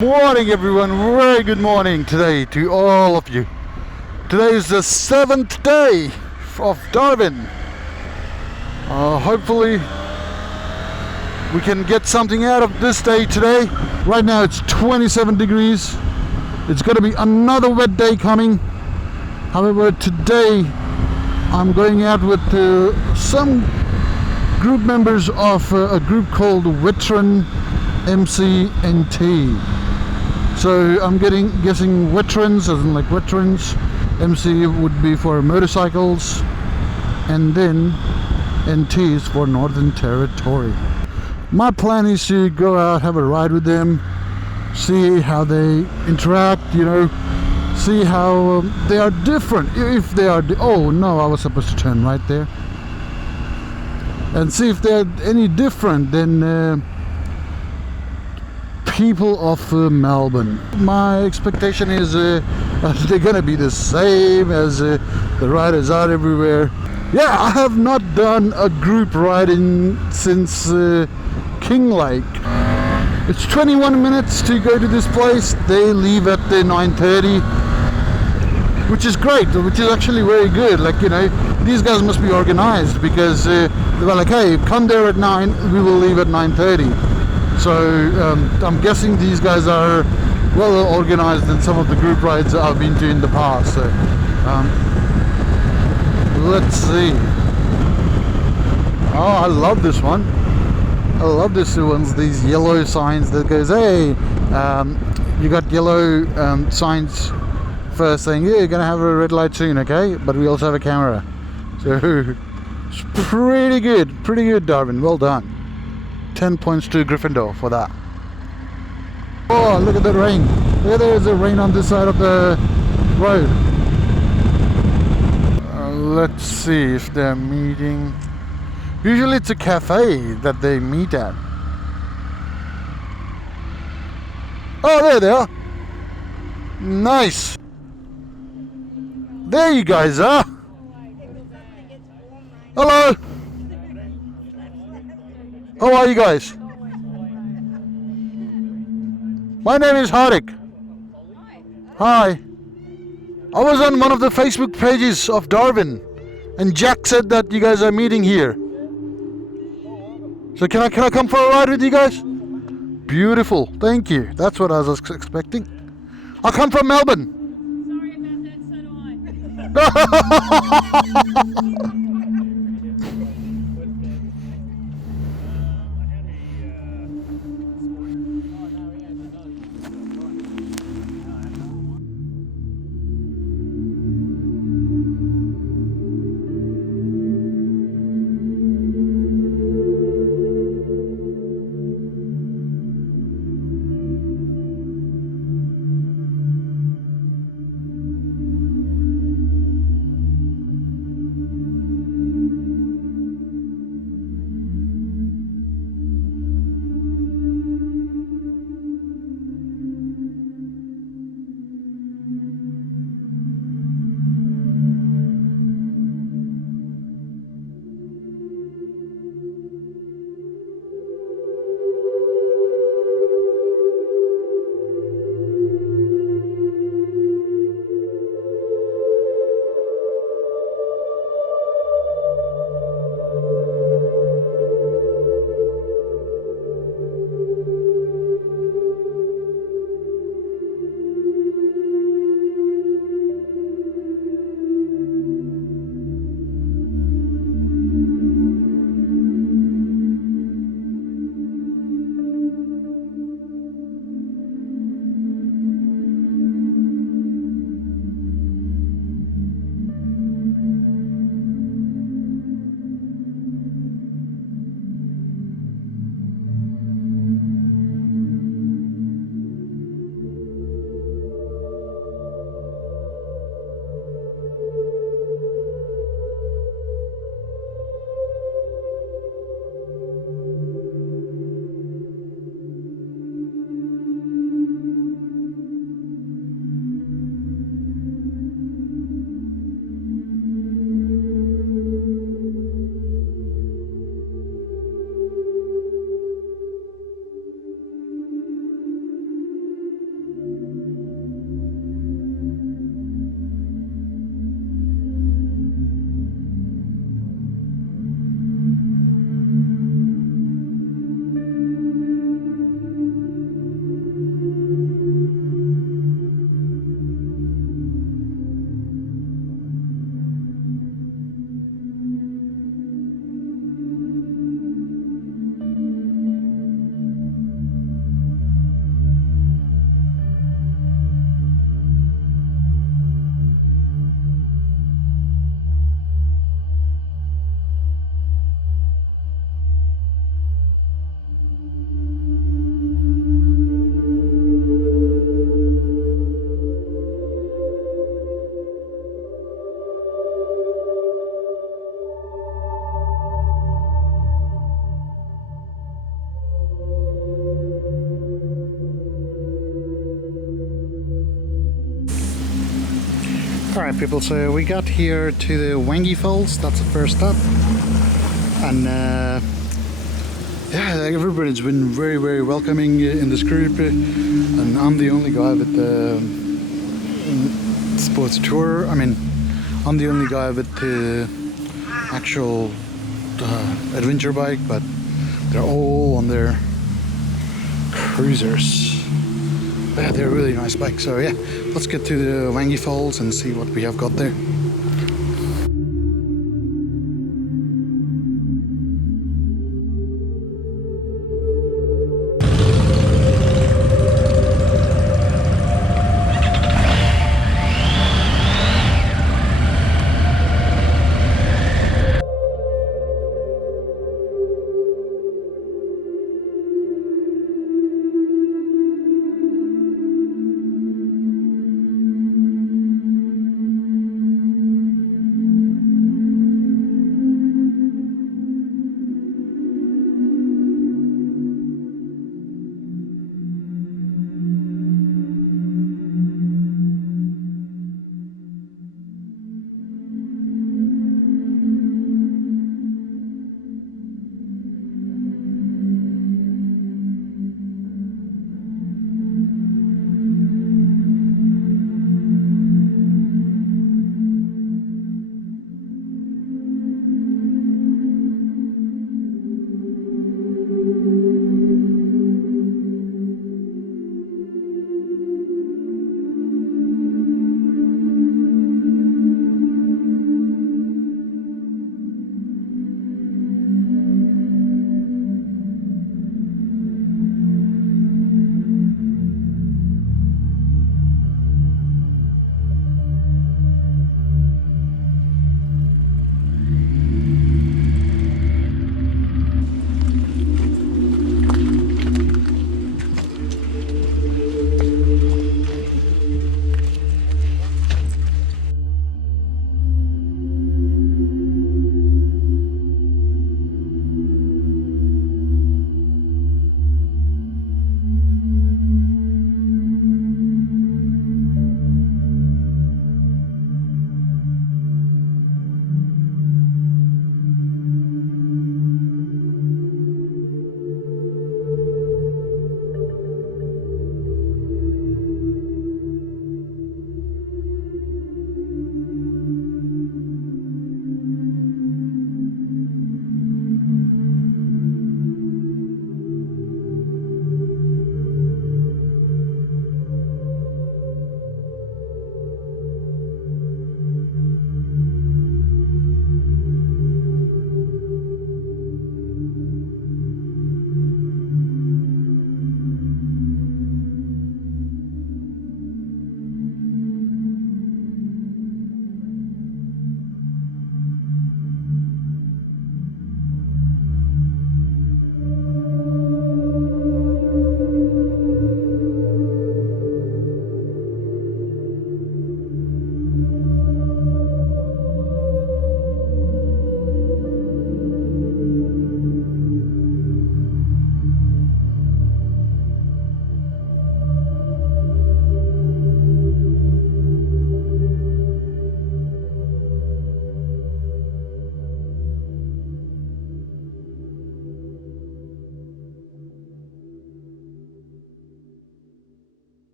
Morning everyone, very good morning today to all of you. Today is the 7th day of Darwin. Hopefully we can get something out of this day today. Right now it's 27 degrees. It's going to be another wet day coming. However, today I'm going out with some group members of a group called Veteran MC&T. So I'm guessing veterans, as in like veterans. MC would be for motorcycles, and then NT is for Northern Territory. My plan is to go out, have a ride with them, see how they interact, see how they are different. If they are, oh no, I was supposed to turn right there. And see if they're any different than people of Melbourne. My expectation is they're gonna be the same as the riders are everywhere. Yeah, I have not done a group riding since King Lake. It's 21 minutes to go to this place. They leave at 9:30, which is great, which is actually very good. These guys must be organized, because they were like, hey, come there at 9, we will leave at 9:30. So I'm guessing these guys are well organized than some of the group rides that I've been to in the past. So let's see. Oh, I love this one. I love this ones. These yellow signs that goes, hey, you got yellow signs first saying, yeah, you're gonna have a red light soon, okay? But we also have a camera. So it's pretty good, Darwin. Well done. 10 points to Gryffindor for that. Oh, look at the rain. There's a rain on this side of the road. Let's see if they're meeting. Usually it's a cafe that they meet at. Oh, there they are. Nice. There you guys are. Hello. How are you guys? My name is Harik. Hi. I was on one of the Facebook pages of Darwin, and Jack said that you guys are meeting here. So can I come for a ride with you guys? Beautiful. Thank you. That's what I was expecting. I'll come from Melbourne. Sorry about that, so do I. Alright people, so we got here to the Wangi Falls, that's the first stop. And yeah, everybody's been very welcoming in this group. And I'm the only guy with the sports tour. I mean, I'm the only guy with the actual adventure bike, but they're all on their cruisers. Yeah, they're really nice bikes. So yeah, let's get to the Wangi Falls and see what we have got there.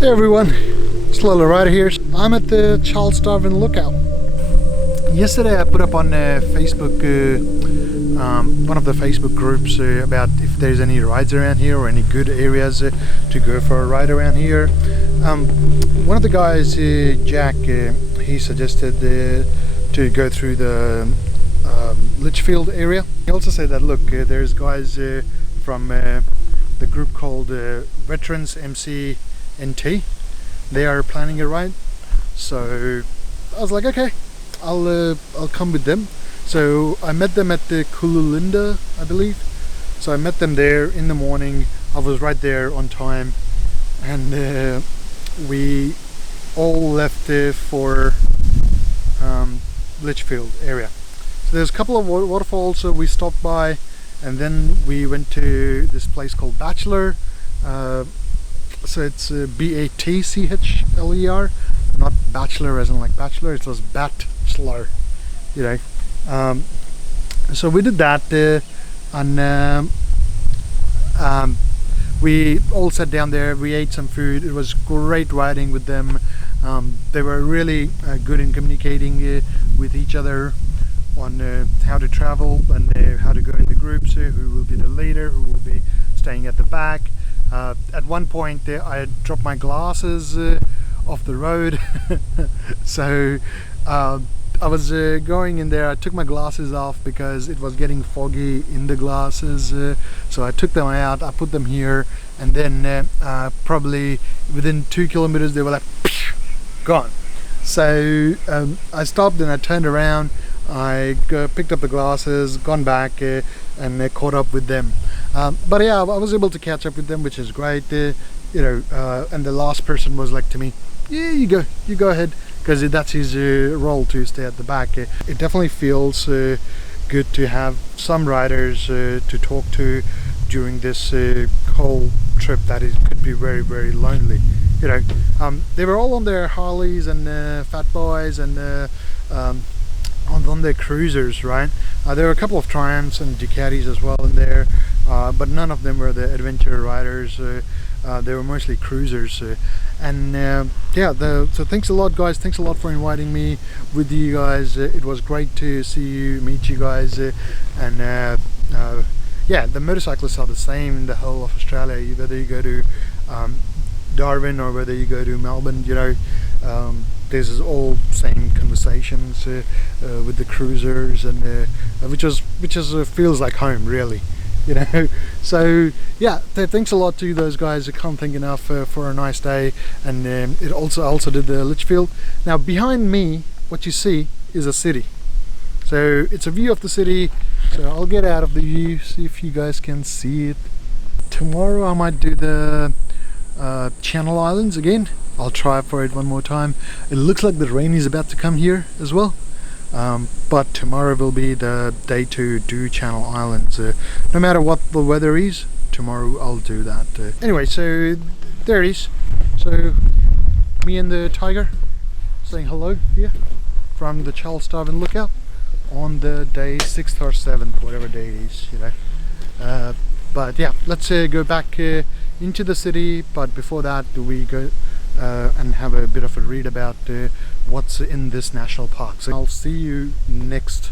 Hey everyone, it's Little Rider here. I'm at the Charles Darwin lookout. Yesterday I put up on Facebook, one of the Facebook groups about if there's any rides around here or any good areas to go for a ride around here. One of the guys, Jack, he suggested to go through the Litchfield area. He also said that look, there's guys from the group called Veterans MCNT. They are planning a ride, so I was like, okay, I'll come with them. So I met them at the Kululinda, I believe. So I met them there in the morning. I was right there on time, and we all left for Litchfield area. So there's a couple of waterfalls, so we stopped by, and then we went to this place called Batchelor. So it's Batchler, not bachelor as in like bachelor. It was Batchelor, you know. So we did that, and we all sat down there. We ate some food. It was great riding with them. They were really good in communicating with each other on how to travel and how to go in the groups, who will be the leader, who will be staying at the back. At one point I dropped my glasses off the road. So I was going in there. I took my glasses off because it was getting foggy in the glasses, so I took them out, I put them here, and then probably within 2 kilometers they were like gone. So I stopped and I turned around. I picked up the glasses, gone back, and caught up with them. But yeah, I was able to catch up with them, which is great. You know, and the last person was like to me, yeah, you go ahead, because that's his role, to stay at the back. It definitely feels good to have some riders to talk to during this whole trip that could be very, very lonely. You know, they were all on their Harleys and Fat Boys and on their cruisers, right? There were a couple of Triumphs and Ducatis as well in there, but none of them were the adventure riders. They were mostly cruisers, and yeah, so thanks a lot, guys. Thanks a lot for inviting me with you guys. It was great to see you, meet you guys, and yeah, the motorcyclists are the same in the whole of Australia, whether you go to Darwin or whether you go to Melbourne. You know, there's all same conversations with the cruisers, and which feels like home, really. You know, so yeah, thanks a lot to those guys. I can't thank enough for a nice day. And it also did the Litchfield. Now behind me, what you see is a city. So it's a view of the city. So I'll get out of the view, see if you guys can see it. Tomorrow I might do the Channel Islands again. I'll try for it one more time. It looks like the rain is about to come here as well. But tomorrow will be the day to do Channel Islands. No matter what the weather is, tomorrow I'll do that. Anyway, so there it is. So me and the tiger saying hello here from the Charles Darwin lookout on the day 6th or 7th, whatever day it is, you know. But yeah, let's go back into the city. But before that, we go and have a bit of a read about what's in this national park. So I'll see you next